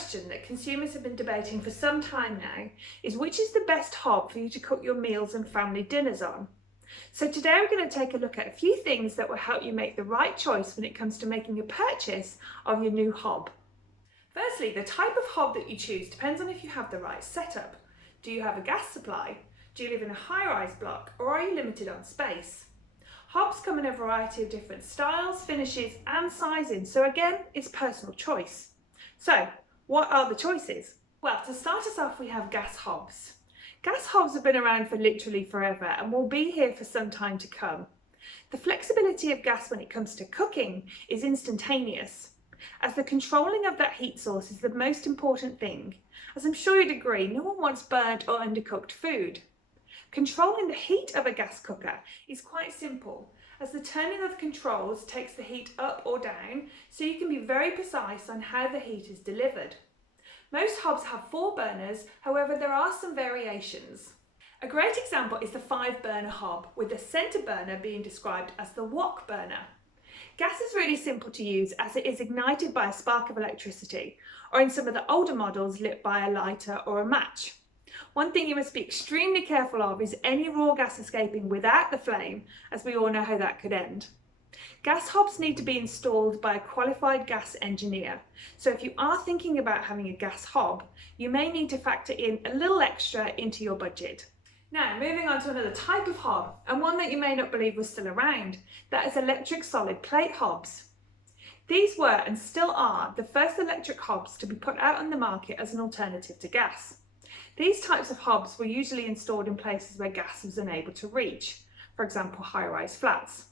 question that consumers have been debating for some time now is which is the best hob for you to cook your meals and family dinners on. So today we're going to take a look at a few things that will help you make the right choice when it comes to making a purchase of your new hob. Firstly, the type of hob that you choose depends on if you have the right setup. Do you have a gas supply? Do you live in a high-rise block, or are you limited on space? Hobs come in a variety of different styles, finishes and sizing, so again, it's personal choice. So, what are the choices? Well, to start us off, we have gas hobs. Gas hobs have been around for literally forever and will be here for some time to come. The flexibility of gas when it comes to cooking is instantaneous, as the controlling of that heat source is the most important thing. As I'm sure you'd agree, no one wants burnt or undercooked food. Controlling the heat of a gas cooker is quite simple, as the turning of the controls takes the heat up or down, so you can be very precise on how the heat is delivered. Most hobs have 4 burners, however there are some variations. A great example is the 5-burner hob, with the centre burner being described as the wok burner. Gas is really simple to use as it is ignited by a spark of electricity, or in some of the older models lit by a lighter or a match. One thing you must be extremely careful of is any raw gas escaping without the flame, as we all know how that could end. Gas hobs need to be installed by a qualified gas engineer, so if you are thinking about having a gas hob, you may need to factor in a little extra into your budget. Now, moving on to another type of hob, and one that you may not believe was still around, that is electric solid plate hobs. These were and still are the first electric hobs to be put out on the market as an alternative to gas. These types of hobs were usually installed in places where gas was unable to reach, for example high-rise flats.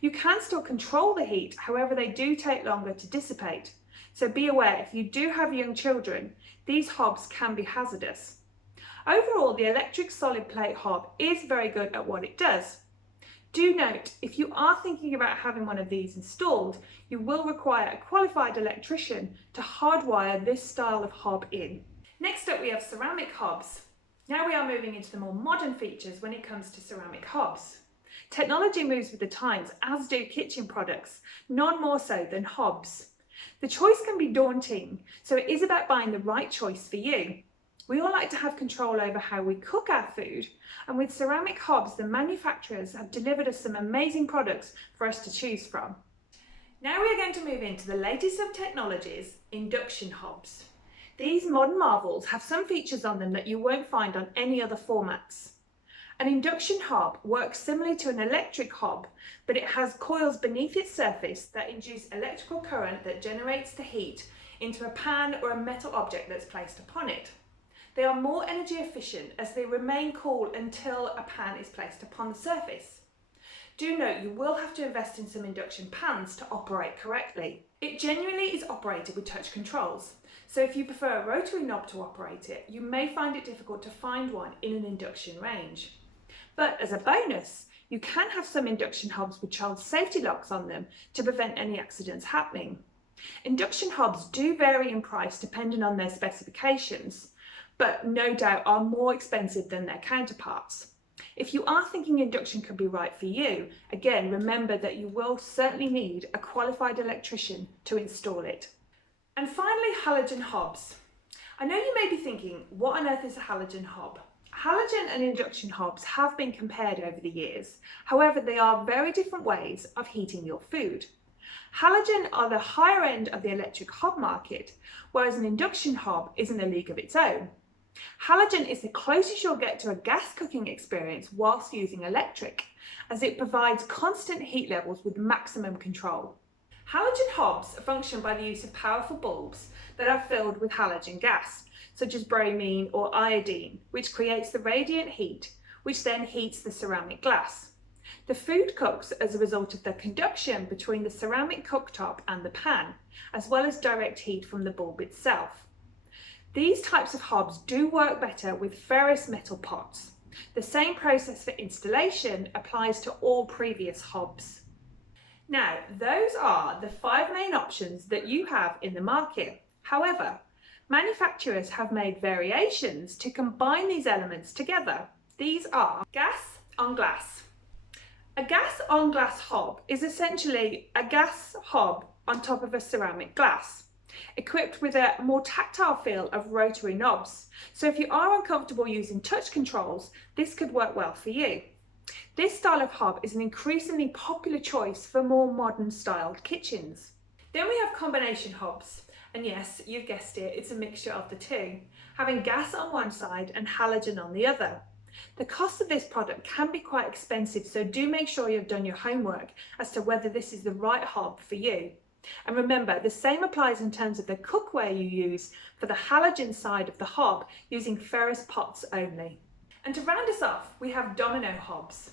You can still control the heat, however they do take longer to dissipate, so be aware if you do have young children, these hobs can be hazardous. Overall, the electric solid plate hob is very good at what it does. Do note, if you are thinking about having one of these installed, you will require a qualified electrician to hardwire this style of hob in. Next up, we have ceramic hobs. Now we are moving into the more modern features when it comes to ceramic hobs. Technology moves with the times, as do kitchen products, none more so than hobs. The choice can be daunting, so it is about buying the right choice for you. We all like to have control over how we cook our food, and with ceramic hobs, the manufacturers have delivered us some amazing products for us to choose from. Now we are going to move into the latest of technologies, induction hobs. These modern marvels have some features on them that you won't find on any other formats. An induction hob works similarly to an electric hob, but it has coils beneath its surface that induce electrical current that generates the heat into a pan or a metal object that's placed upon it. They are more energy efficient as they remain cool until a pan is placed upon the surface. Do note you will have to invest in some induction pans to operate correctly. It genuinely is operated with touch controls, so if you prefer a rotary knob to operate it, you may find it difficult to find one in an induction range. But as a bonus, you can have some induction hobs with child safety locks on them to prevent any accidents happening. Induction hobs do vary in price depending on their specifications, but no doubt are more expensive than their counterparts. If you are thinking induction could be right for you, again, remember that you will certainly need a qualified electrician to install it. And finally, halogen hobs. I know you may be thinking, what on earth is a halogen hob? Halogen and induction hobs have been compared over the years. However, they are very different ways of heating your food. Halogen are the higher end of the electric hob market, whereas an induction hob is in a league of its own. Halogen is the closest you'll get to a gas cooking experience whilst using electric, as it provides constant heat levels with maximum control. Halogen hobs function by the use of powerful bulbs that are filled with halogen gas, such as bromine or iodine, which creates the radiant heat, which then heats the ceramic glass. The food cooks as a result of the conduction between the ceramic cooktop and the pan, as well as direct heat from the bulb itself. These types of hobs do work better with ferrous metal pots. The same process for installation applies to all previous hobs. Now, those are the 5 main options that you have in the market. However, manufacturers have made variations to combine these elements together. These are gas on glass. A gas on glass hob is essentially a gas hob on top of a ceramic glass. equipped with a more tactile feel of rotary knobs. So if you are uncomfortable using touch controls, this could work well for you. This style of hob is an increasingly popular choice for more modern styled kitchens. Then we have combination hobs. And yes, you've guessed it, it's a mixture of the two, having gas on one side and halogen on the other. The cost of this product can be quite expensive, so do make sure you've done your homework as to whether this is the right hob for you. And remember, the same applies in terms of the cookware you use for the halogen side of the hob, using ferrous pots only. And to round us off, we have Domino Hobs.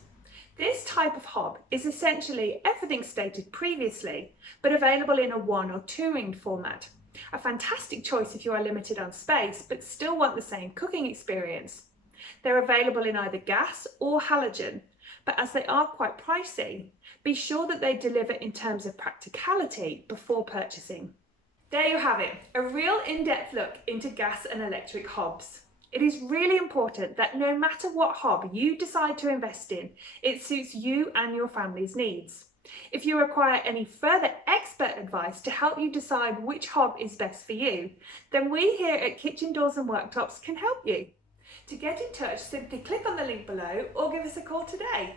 This type of hob is essentially everything stated previously, but available in a 1 or 2 ringed format. A fantastic choice if you are limited on space, but still want the same cooking experience. They're available in either gas or halogen, but as they are quite pricey, be sure that they deliver in terms of practicality before purchasing. There you have it, a real in-depth look into gas and electric hobs. It is really important that no matter what hob you decide to invest in, it suits you and your family's needs. If you require any further expert advice to help you decide which hob is best for you, then we here at Kitchen Doors and Worktops can help you. To get in touch, simply click on the link below or give us a call today.